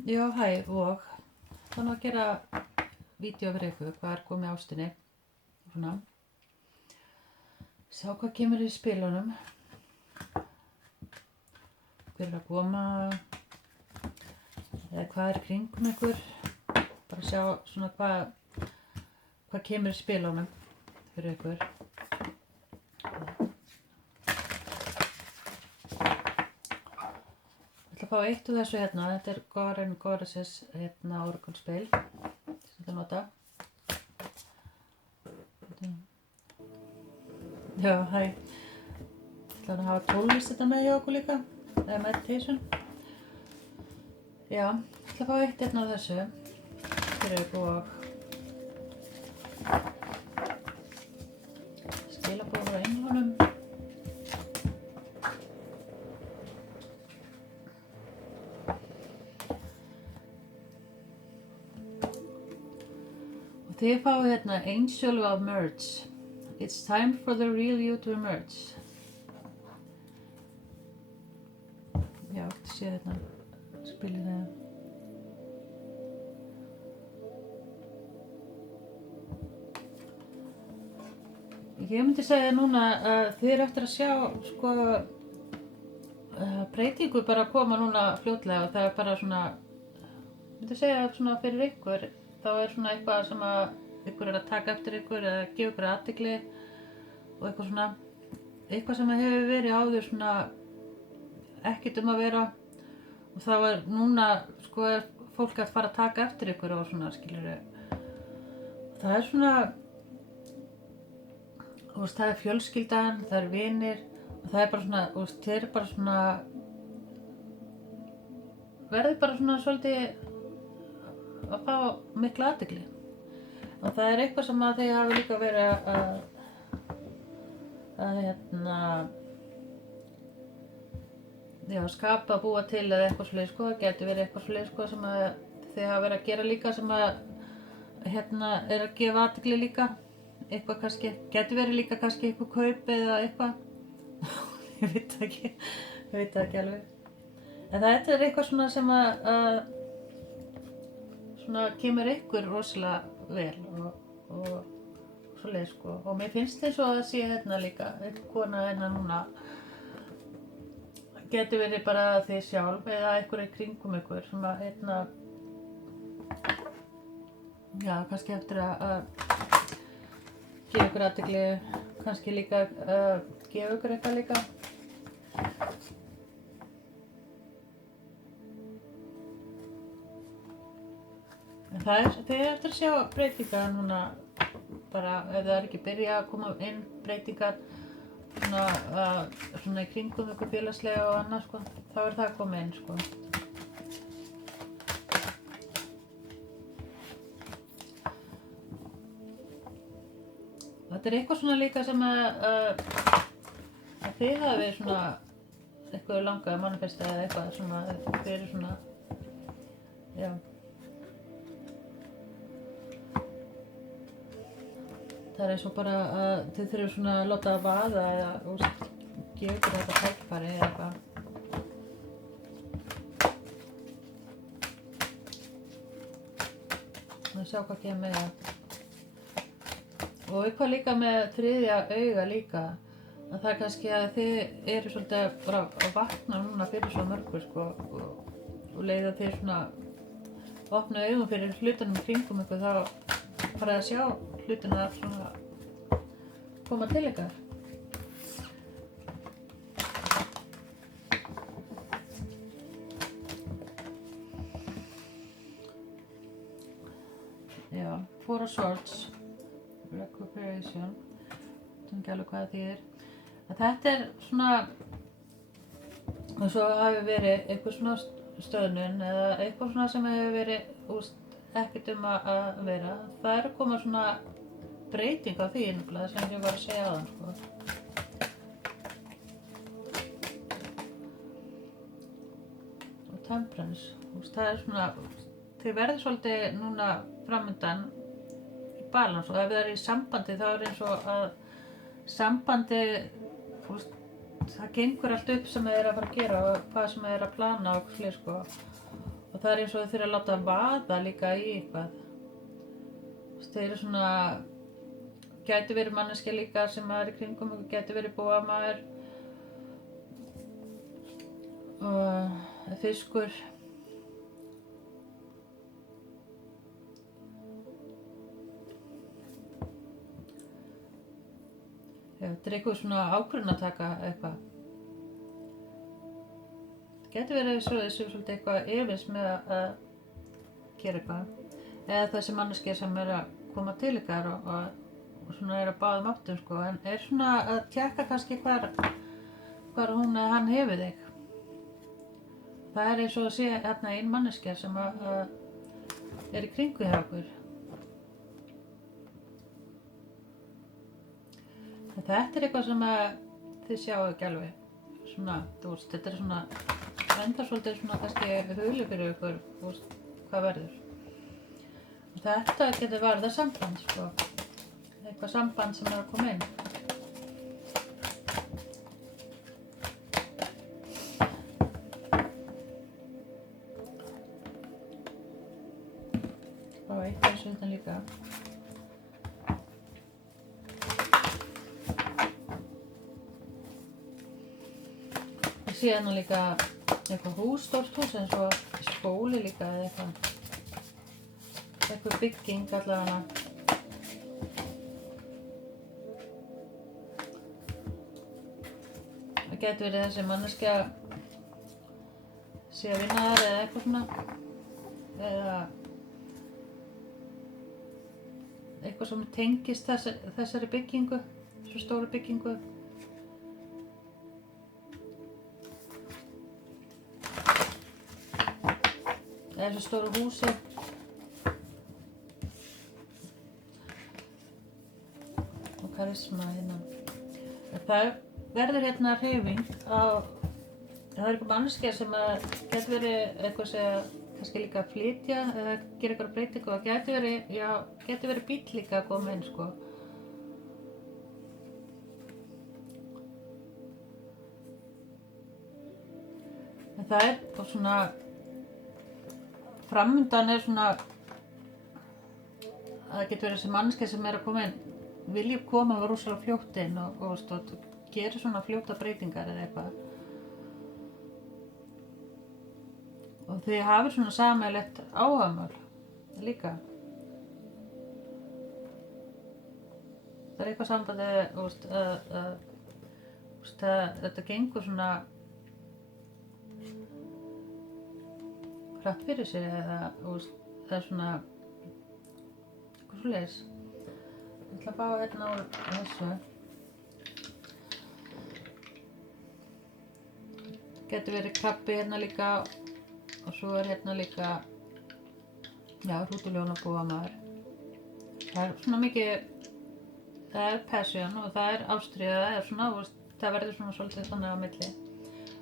Já, hæ og þannig að gera vídeo fyrir ykkur, hvað komið ástinni og svona. Sjá hvað kemur í spilunum, hver að koma eða hvað kringum ykkur. Bara sjá svona hvað kemur í spilunum fyrir ykkur. Ég ætla að fá eitt úr þessu hérna, þetta Goran Goraces Oracle spil sem þetta nota. Já, hæ. Ég ætla að hafa tónlist þetta með hjá okkur líka, eða meditation. Já, ég ætla að fá eitt hérna úr þessu fyrir ykkur og skilaboð frá englunum. Þið fáið hérna Angel of Merge. It's time for the real you to emerge. Já, þetta sé þetta spilið það. Ég myndi segja núna að þið eru eftir að sjá sko breytingu bara að koma núna fljótlega og það er bara svona, ég myndi segja svona fyrir ykkur, þá er svona eitthvað sem að ykkur er að taka eftir ykkur eða gefa ykkur athygli og eitthvað svona, eitthvað sem hefur verið áður svona ekkert að vera og þá er núna sko fólk að fara að taka eftir ykkur og svona skilurðu. Það er svona, þú veist, það er fjölskyldan, það er vinir og það er bara svona, þú veist, þeir eru bara svona, verður bara svona svolítið að fá mikla athygli. Og það er eitthvað sem að þið hafi líka verið að skapa, búa til eða eitthvað svoleiðis sko, það getur verið eitthvað svoleiðis sko sem að þið hafa verið að gera líka sem að er að gefa athygli líka, eitthvað kannski, getur verið líka kannski eitthvað kaup eða eitthvað, ég veit það ekki alveg, en þetta er eitthvað svona sem að svona kemur ykkur rosalega vel og svoleiðis sko og mér finnst eins og að sé hérna líka einn kona hérna núna getur verið bara þið sjálf eða einhver í kringum ykkur sem að já kannski eftir að gefa ykkur athygli, kannski líka gefa ykkur eitthvað líka. En það er, þið eftir að sjá breytingar núna, bara ef það er ekki byrja að koma inn breytingar svona í kringum ykkur félagslega og annað sko, þá er það að koma inn sko. Þetta er eitthvað svona líka sem að þið hafi svona eitthvað langað að manifesta eða eitthvað svona, þið eru svona, já. Það er eins og bara að þið þurfum svona að láta að vaða eða gefa ykkur þetta tækifæri eða eitthvað. Og sjá hvað kemur með það. Og eitthvað líka með þriðja auga líka. Að það er kannski að þið eru svolítið bara að vakna núna fyrir svo mörgu sko. Og leiða þið svona opna augum fyrir hlutunum kringum ykkur þá farið að sjá hlutina að svona koma til ykkar. Já, Four of Swords, Recuperation, ég veit ekki alveg hvað það þýðir. Þetta er svona, og svo hafi verið eitthvað svona stöðnun eða eitthvað svona sem hefur verið ekkert að vera. Það er að koma svona breyting á því nefnilega sem ég var að segja áðan sko. Og Temperance, það er svona, þið verður svolítið núna framundan í balans og ef það er í sambandi þá er eins og að sambandi, það gengur allt upp sem þið er að fara að gera og hvað sem þið er að plana og slið sko. og það eins og þau þurfa að láta vaða líka í eitthvað. Þau eru svona, gæti verið manneskja líka sem er í kringum, gæti verið bóamaður og fiskur. Þetta er eitthvað svona ákvörðunartaka eitthvað. Það gæti verið svolítið eitthvað efins með að gera eitthvað. Eða þessi manneskja sem er að koma til ykkar og svona er að báðum áttum sko, en er svona að tjekka kannski hvar hún eða hann hefur þig. Það er eins og að sé hérna ein manneskja sem að er í kringu hjá okkur. Þetta er eitthvað sem þið sjáu ekki alveg. Svona, þú veist, þetta er svona enda svolítið svona kannski hugli fyrir ykkur, þú veist, hvað verður. Og þetta getur verið það samband, sko. Eitthvað samband sem er að koma inn. Og eitthvað er svolítið líka. Ég sé hérna líka eitthvað hús, stórt hús, eins og skóli líka eða eitthvað bygging allavega. Það getur verið þessi manneskja sé að vinna þar eða eitthvað svona, eða eitthvað sem tengist þessari byggingu, svo stóru byggingu. Eða þessu stóru húsi. Og karisma hérna. Það verður hérna hreyfing á, það er eitthvað manneskja sem getur verið eitthvað sem kannski líka að flytja eða gera eitthvað breytingu. Það getur verið bíll líka að koma inn sko. En það er svona framundan er svona að það getur verið þessi manneskja sem er að koma inn vilji koma rosalega fljótt inn og gera svona fljóta breytingar eða eitthvað. Og þið hafið svona sameiginlegt áhugamál líka. Það er eitthvað sambandi þetta gengur svona hratt fyrir sig eða það er svona eitthvað svoleiðis. Ég ætla að fá hérna úr þessu. Getur verið krabbi hérna líka og svo er hérna líka hrútuljónabúamaður. Það er svona mikið, það er passion og það er ástríða, það er svona, það verður svona svolítið þannig á milli.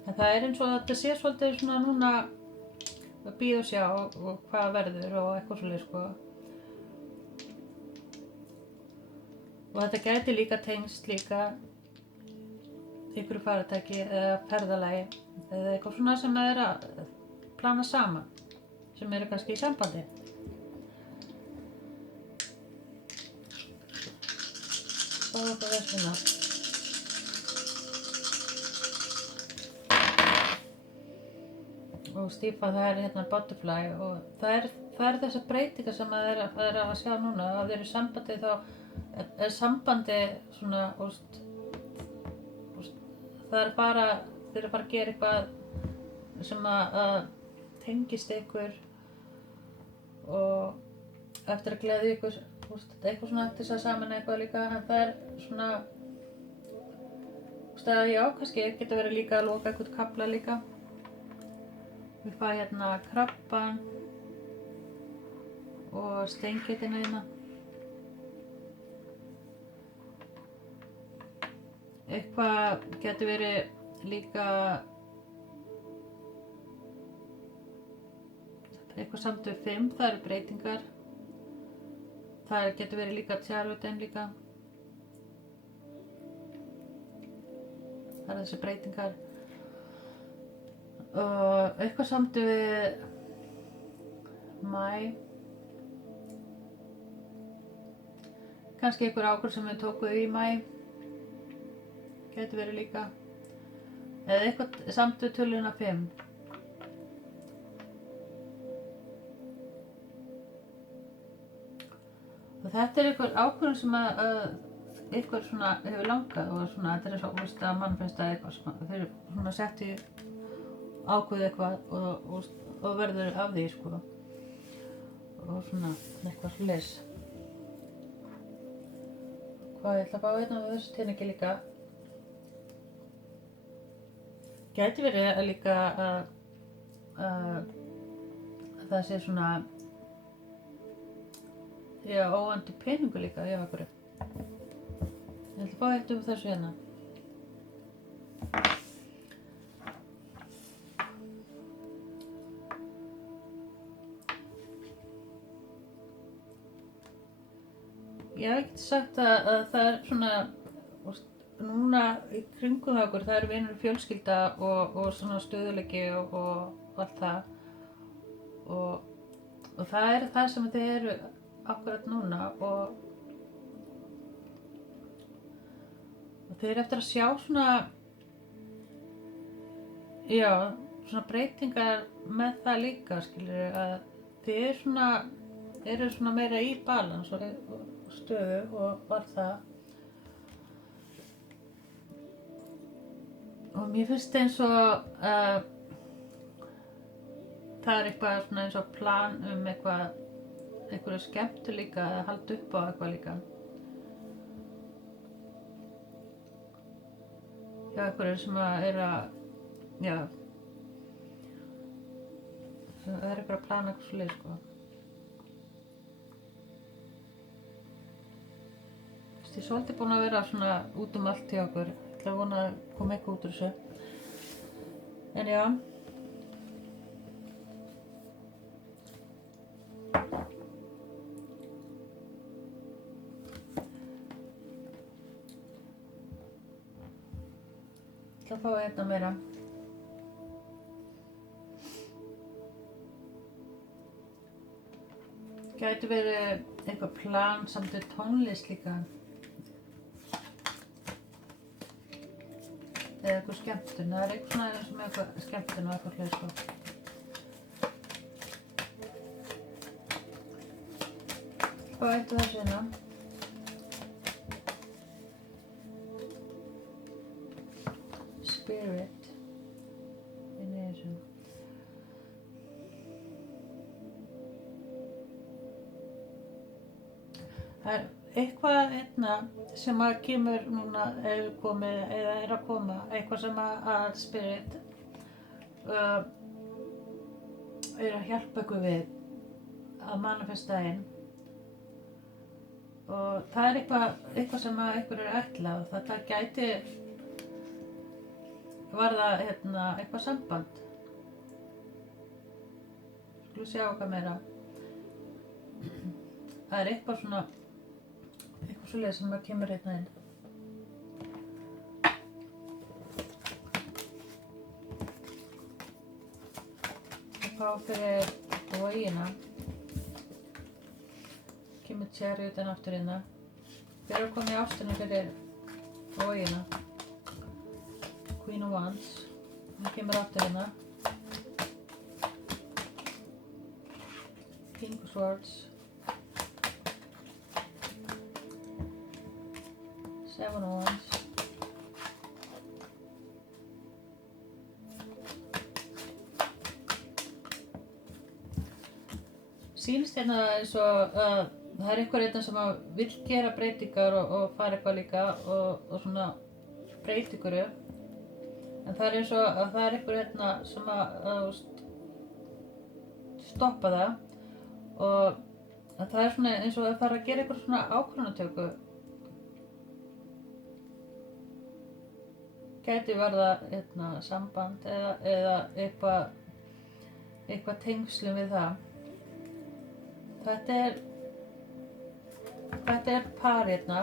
En það er eins og þetta sé svolítið svona núna að bíða og sjá og hvað verður og eitthvað svolítið sko. Og þetta gæti líka tengst líka ykkur faratæki eða ferðalagi eða eitthvað svona sem er að plana saman, sem eru kannski í sambandi. Það var þetta þessuna. Og stífa, það er hérna butterfly og það er þessar breytingar sem það er að sjá núna. Að þeir eru sambandi þá er sambandi svona, það er bara, þeir eru að fara að gera eitthvað sem að tengist ykkur og eftir að gleðja ykkur, eitthvað svona eftir þess að saman eitthvað líka, en það er svona, já, kannski getur verið líka að loka eitthvað kafla líka. Við fá hérna krabban og steingetina hérna. Eitthvað getur verið líka eitthvað samt við 5, það eru breytingar. Það getur verið líka tjárvöldin líka. Það eru þessi breytingar. Og eitthvað samt við maí. Kannski einhver ákvörðun sem við tókuð í maí. Gæti verið líka. Eða eitthvað samt við töluna 5. Og þetta er einhver ákvörðun sem einhver svona hefur langað og svona, þetta er svo veist að mannfesta eitthvað sem þeir svona sett í ákveð eitthvað og verður af því sko. Og svona eitthvað svoleiðis. Hvað ég ætla að fá einn af þessu teningi líka. Gæti verið líka að það sé svona óvandi peningur líka hjá einhverju. Ég ætla að fá eitt þessu hérna. Ég hef ekkert sagt að það er svona, núna í kringum okkur, það eru vinur fjölskylda og svona stöðuleiki og allt það. Og það er það sem þið eru akkurat núna og þið eru eftir að sjá svona, svona breytingar með það líka, skilur, að þið eru svona meira í balans og stöðu og allt það. Og mér finnst eins og það er eitthvað svona eins og plan einhverju skemmtu líka að halda upp á eitthvað líka. Já, einhverju sem er að, það er eitthvað að plana eitthvað svoleiðis sko. Ég er svolítið búin að vera svona út allt hjá okkur. Ég ætla að vona að koma eitthvað út úr þessu. En já. Ég ætla að fá einna meira. Gæti verið eitthvað plan samt við tónlist líka. Eða eitthvað skemmtun, það er eitthvað svona eins og með eitthvað skemmtun og eitthvað hljóð sko. Hvað eitthvað þessu hérna? Spirit inn í þessu. Það er eitthvað hérna sem að kemur núna hefur komið eða er að koma, eitthvað sem að Spirit er að hjálpa ykkur við að manifesta inn. Og það er eitthvað sem að ykkur er ætlað. Þetta gæti varða eitthvað samband. Skulum sjá hvað meira. Það er eitthvað svona svoleiðis sem kemur hérna inn. Og fá fyrir vogina. Kemur Chariot aftur hérna. Fyrir að koma í ástinni fyrir vogina. Queen of Wands. Hún kemur aftur hérna. King of Swords. Seven of Wands. Sýnist hérna eins og það er einhver hérna sem vill gera breytingar og fara eitthvað líka og svona breyta ykkur. En það er eins og að það er einhver hérna sem að stoppa það og það er svona eins og að það er að gera eitthvað svona ákvörðunartöku. Gæti varða samband eða eitthvað tengslum við það. Þetta er par hérna.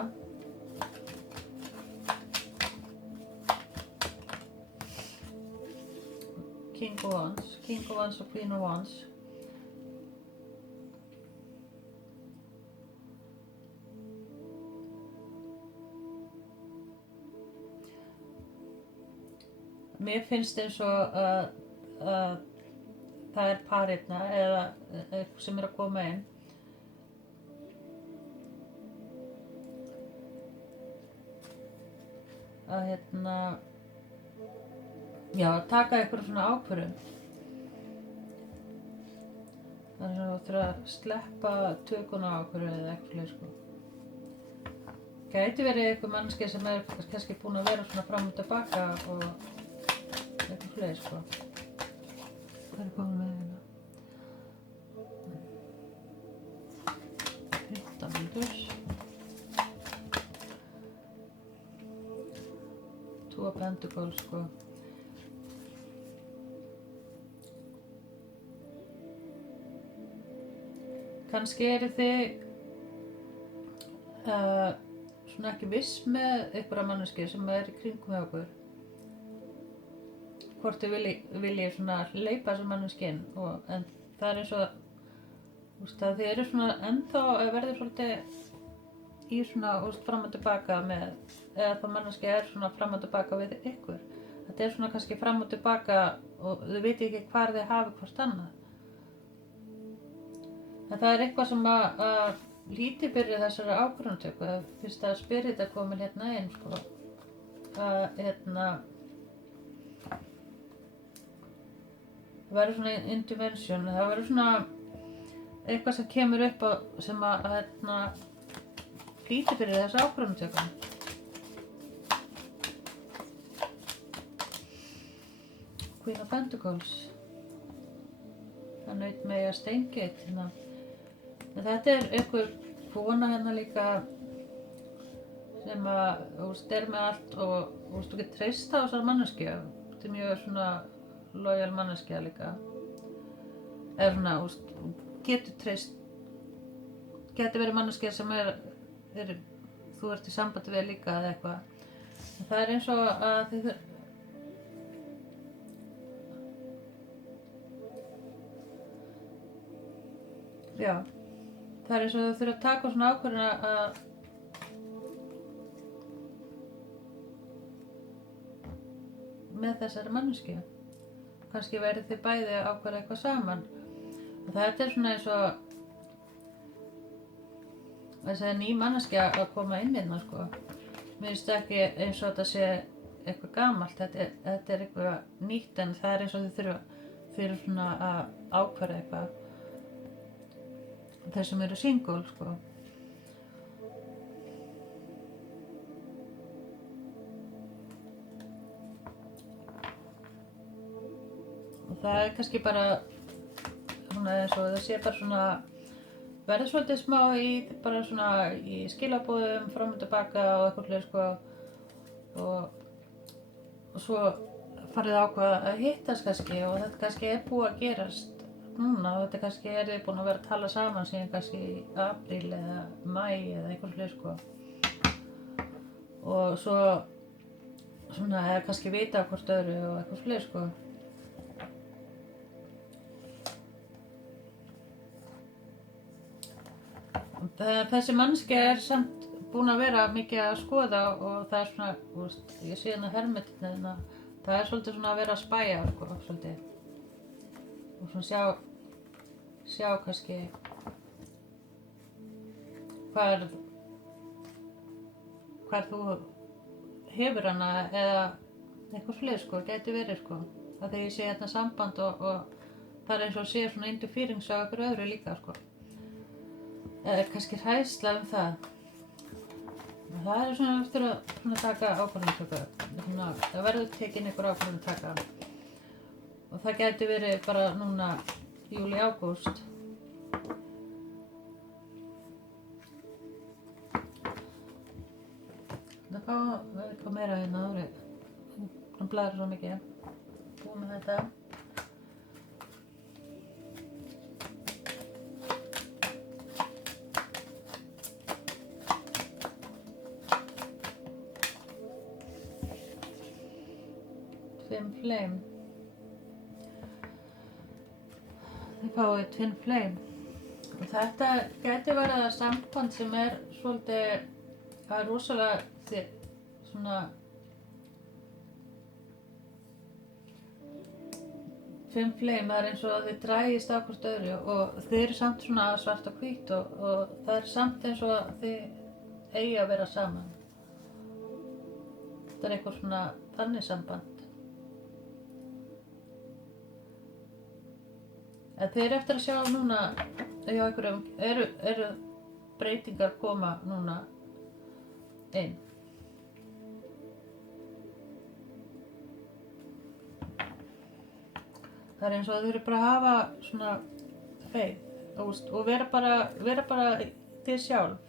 King of Wands og Queen of Wands. mér finnst eins og að það par hérna eða eitthvað sem að koma inn að já, taka eitthvað svona ákvörðun. Þannig að þú þurfa að sleppa tökuna á ákvörðun eða eitthvað sko. Gæti verið eitthvað manneskja sem kannski búin að vera svona fram og tilbaka og eitthvað fleiri sko. Hvað komið með hérna? 15 mínútur. 2 pentacles sko. Kannski eru þið svona ekki viss með einhverja manneski sem í kringum með okkur. Hvort þið vilji svona leipa þessar manneski inn en það eins og að þið eru svona ennþá að verða svolítið í svona fram og tilbaka með eða það manneski svona fram og tilbaka við ykkur. Þetta svona kannski fram og tilbaka og þið viti ekki hvar þið hafi hvort annað. En það eitthvað sem að lítið byrja þessari ákvörðunartöku fyrst að spirit komin hérna inn sko. Það verður svona intervention, það verður svona eitthvað sem kemur upp sem að lítið byrja þessari ákvörðunartöku. Queen of Pentacles. Það naut með að steingeit hérna. En þetta einhver kona hérna líka sem að með allt og þú getur treyst á þessar manneskju. Þetta mjög svona lojal manneskja líka. Eða svona, getur treyst, getur verið manneskja sem þú ert í sambandi við líka eða eitthvað. En það eins og að þið já. Það eins og þau þurfa að taka svona ákvörðun að með þessari manneskju. Kannski verið þið bæði að ákvarða eitthvað saman. Og þetta svona eins og þessi ný manneskja að koma inn hérna sko. Mér finnst ekki eins og þetta sé eitthvað gamalt. Þetta eitthvað nýtt en það eins og þau þurfa svona að ákvarða eitthvað. Þeir sem eru single sko. Og það kannski bara svona eins og það sé bara svona verður svolítið smá bara svona í skilaboðum fram og tilbaka og eitthvað fleiri sko og svo farið ákvað að hittast kannski og þetta kannski búið að gerast núna og þetta kannski þið búin að vera að tala saman síðan kannski í apríl eða maí eða eitthvað fleiri sko og svo svona kannski vita hvort öðru og eitthvað fleiri sko. Þessi manneskja samt búin að vera mikið að skoða og það svona, ég sé hérna hermetin það svolítið svona að vera að spæja sko, svolítið og svona sjá kannski hvar þú hefur hana eða eitthvað fleiri sko, gæti verið sko að þegar ég sé hérna samband og það eins og sé svona interference á einhverju öðru líka sko eða kannski hræðsla það það svona eftir að taka ákvörðunartöku það verður tekin einhver ákvörðunartaka og það gæti verið bara núna júlí, ágúst það fá eitthvað meira hérna árið hann blæðir svo mikið búið með þetta Twin Flame þið fáið Twin Flame og þetta gæti verið að samband sem svolítið rosalega svona Twin flame, það eins og þið drægist á hvort öðru og þið eru samt svona svart og hvít og það samt eins og þið eigi að vera saman. Þetta eitthvað svona þannig samband. En þið eru eftir að sjá núna hjá einhverjum, eru breytingar koma núna inn. Það eins og þau eru bara að hafa svona faith og vera bara þið sjálf,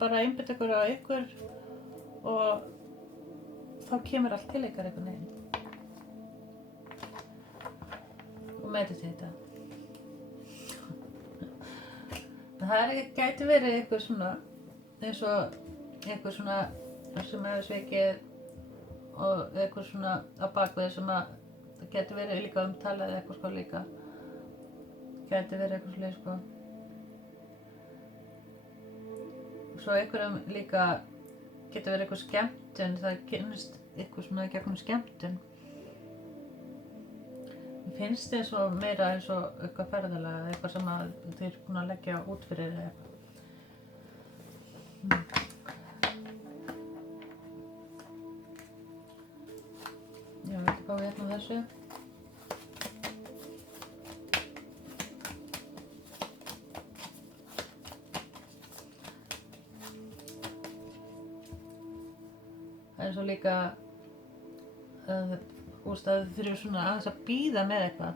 bara einbytta ykkur á ykkur og þá kemur allt til ykkar einhvern veginn. Og meditata. Það gæti verið eitthvað svona, eins og eitthvað svona sem hefur svikið og eitthvað svona á bakvið sem að það gæti verið líka umtalað eða eitthvað sko líka. Gæti verið eitthvað svoleiðis sko. Svo einhverjum líka getur verið eitthvað skemmtun, það kynnist eitthvað svona gegnum skemmtun. Mér finnst eins og meira eins og eitthvað ferðalag, eitthvað sem að þið eru búin að leggja út fyrir eða eitthvað. Já, veitu hvað við hérna þessu. Það er eins og líka að þið þurfum svona aðeins að bíða með eitthvað.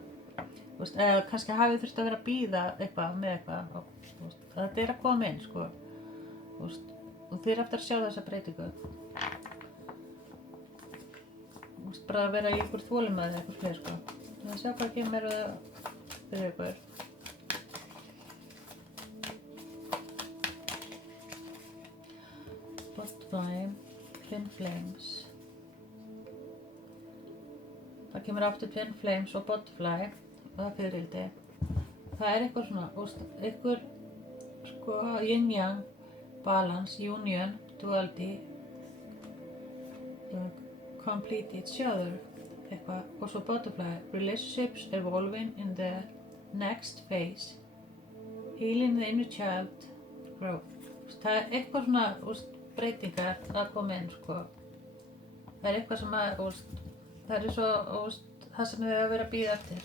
Eða kannski hafið þurft að vera að bíða eitthvað með eitthvað. Þetta er að koma inn sko. Og þið eru eftir að sjá þessa breytingu. Bara að vera í ykkur þolinmæði eða eitthvað fleiri sko. Það sjá hvað kemur fyrir ykkur. Butterfly, Twin flames. Það kemur aftur Twin flames og butterfly og það fiðrildi. Það er eitthvað svona, eitthvað sko yin-yang, balance, union, duality, complete each other, eitthvað. Og svo butterfly, relationships evolving in the next phase, healing the inner child, growth. Það er eitthvað svona breytingar að koma inn sko. Það er eitthvað sem að það er svo það sem þið að vera að bíða eftir.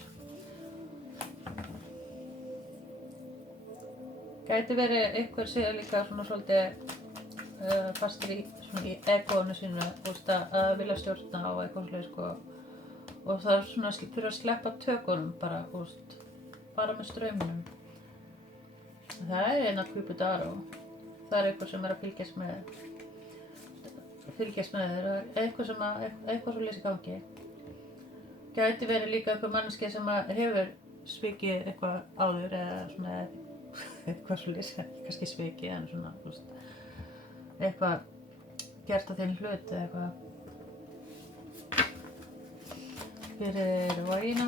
Gæti verið einhver sér líka svona svolítið fastur í egóinu sínu, að vilja stjórna á eitthvað svoleiðis sko. Og það er svona fyrir að sleppa tökunum bara með straumnum. Það er eina Cupidaró. Það er eitthvað sem er að fylgjast með þér, eitthvað svoleiðis í gangi. Gæti verið líka einhver manneskja sem hefur svikið eitthvað áður eða svona eitthvað svoleiðis, kannski svikið en svona, eitthvað gert á þinn hlut eða eitthvað fyrir vagina.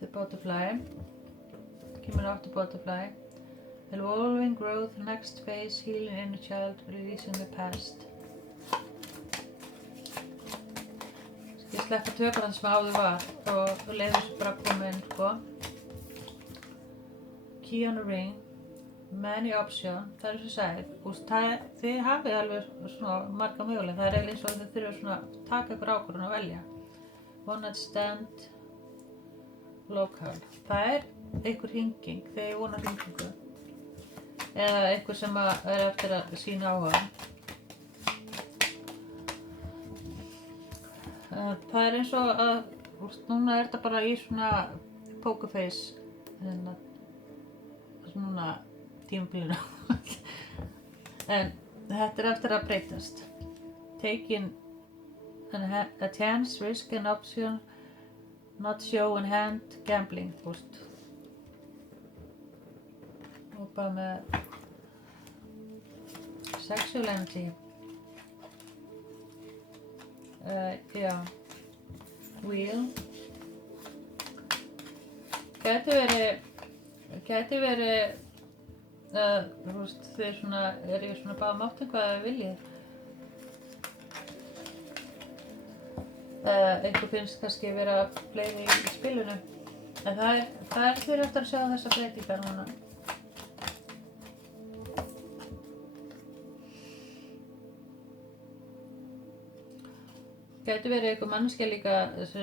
The butterfly, kemur aftur butterfly. Evolving growth, next phase, healing inner child, releasing the past. Ég sleppa tökurna sem áður var og leiði þessu bara að koma inn sko. Key on the ring, many options, það er svo sagði. Þið hafið alveg svona marga mögulega, það er eins og þið þurfum svona að taka ykkur ákvörðun að velja. One night stand, local. Það er einhver hringing, þegar ég vona hringingu. Eða einhver sem er eftir að sýna áhuga. Það er eins og að núna er þetta bara í svona poker face núna tímabilinu. En þetta er eftir að breytast. Taking a chance, risk and option, not show in hand, gambling. Og bara með sexual energy. Já, wheel. Gæti verið þú veist, þið svona, ég svona báðum áttum hvað þið viljið. Einhver finnst kannski vera fleiri í spilinu. En það er þér eftir að sjá þessa breytingar núna. Gæti verið einhver manneskja líka sé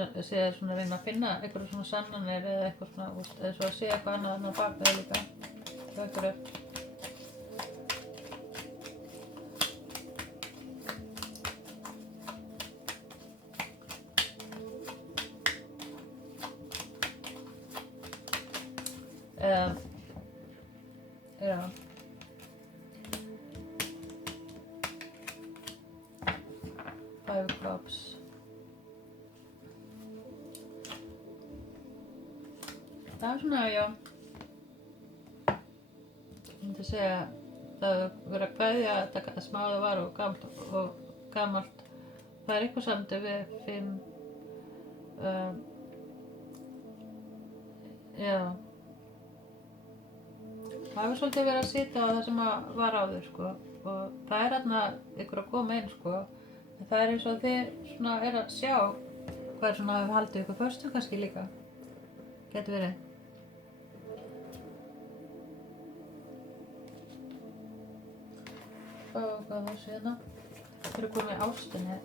svona að reyna að finna einhverju svona sannanir eða eitthvað svona, eins og að sé eitthvað annað á bak við líka. Hjá einhverju. Já. Five Cups. Það er svona, já. Ég myndi segja það verið að kveðja þetta smáða var og gamalt. Það er eitthvað samdi við 5. Já. Það hefur svolítið verið að sitja á það sem var áður, sko. Og það er þarna ykkur að koma inn, sko. En það er eins og þið svona er að sjá hvað er svona að haldið ykkur föstu kannski líka. Gæti verið. Hvað var þessu hérna? Það eru komið ástinni.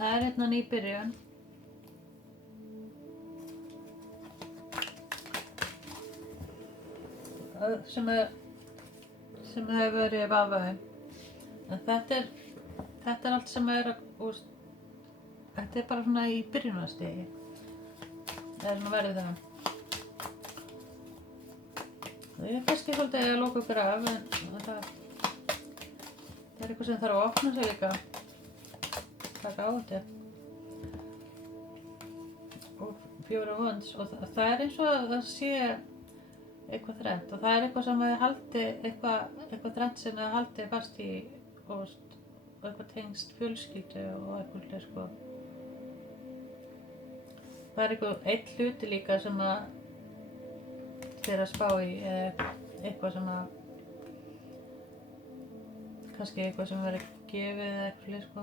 Það er hérna ný byrjun. Sem hefur verið vafaði. En þetta er allt sem er þetta er bara svona í byrjunarstigi. Það er svona verið það. Það er kannski svolítið að loka ykkur af, en það er eitthvað sem þarf að opna sig líka. Taka á þetta. Og 4 wands. Og það er eins og það sé eitthvað þrennt. Og það er eitthvað sem hefði haldið, eitthvað þrennt sem hefði haldið fast í og eitthvað tengst fjölskyldu og eitthvað sko. Það er einn hluti líka sem að þið er að spá í, eitthvað sem að kannski eitthvað sem verið gefið eða eitthvað sko.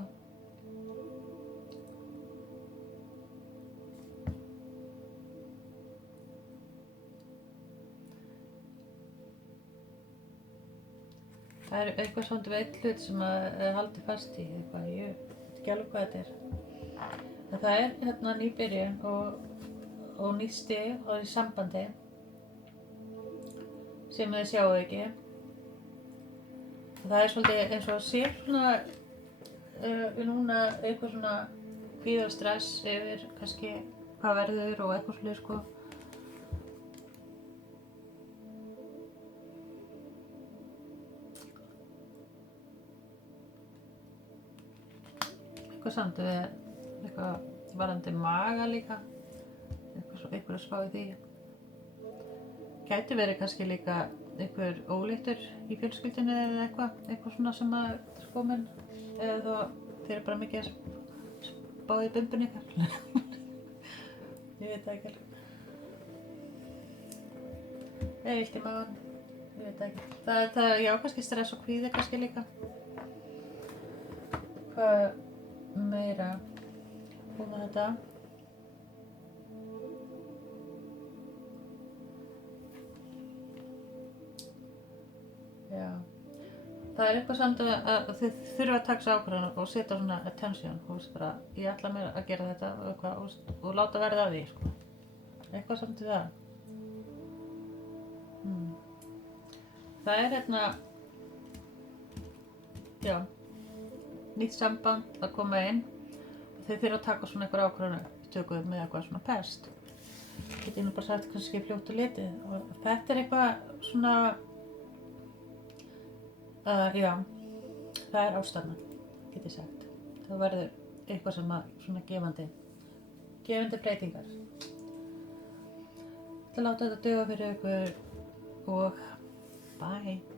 Það er eitthvað svona við einn hlut sem að haldi fast í eitthvað, ég veit ekki alveg hvað þetta er. En það er hérna ný byrjun og nýtt stig og það er sambandi sem þið sjáu ekki. Og það er svolítið eins og að sé svona núna eitthvað svona kvíði og stress yfir kannski hvað verður og eitthvað svolítið sko. Eitthvað samt við eitthvað varandi maga líka, eitthvað að spá í því. Gæti verið kannski líka einhver ólíktur í fjölskyldunni eða eitthvað svona sem að er komin, eða þá þeir eru bara mikið að spá í bumbunni ykkar. Ég veit það ekki alveg. Eða illt í magann, ég veit það ekki. Það er já, kannski stress og kvíði kannski líka. Hvað meira koma þetta? Já. Það er eitthvað samt að þið þurfa að taka ákvörðun og setja svona attention, bara ég ætla mér að gera þetta og eitthvað og láta verða af því, sko. Eitthvað samt við það. Það er hérna, já, nýtt samband að koma inn og þeir þurfa að taka svona einhver ákvörðunartöku með eitthvað svona pest. Get ég nú bara sagt kannski fljótt og litið og þetta er eitthvað svona, já, það er ástæðan, get ég sagt. Það verður eitthvað sem að svona gefandi breytingar. láta þetta duga fyrir ykkur og bye.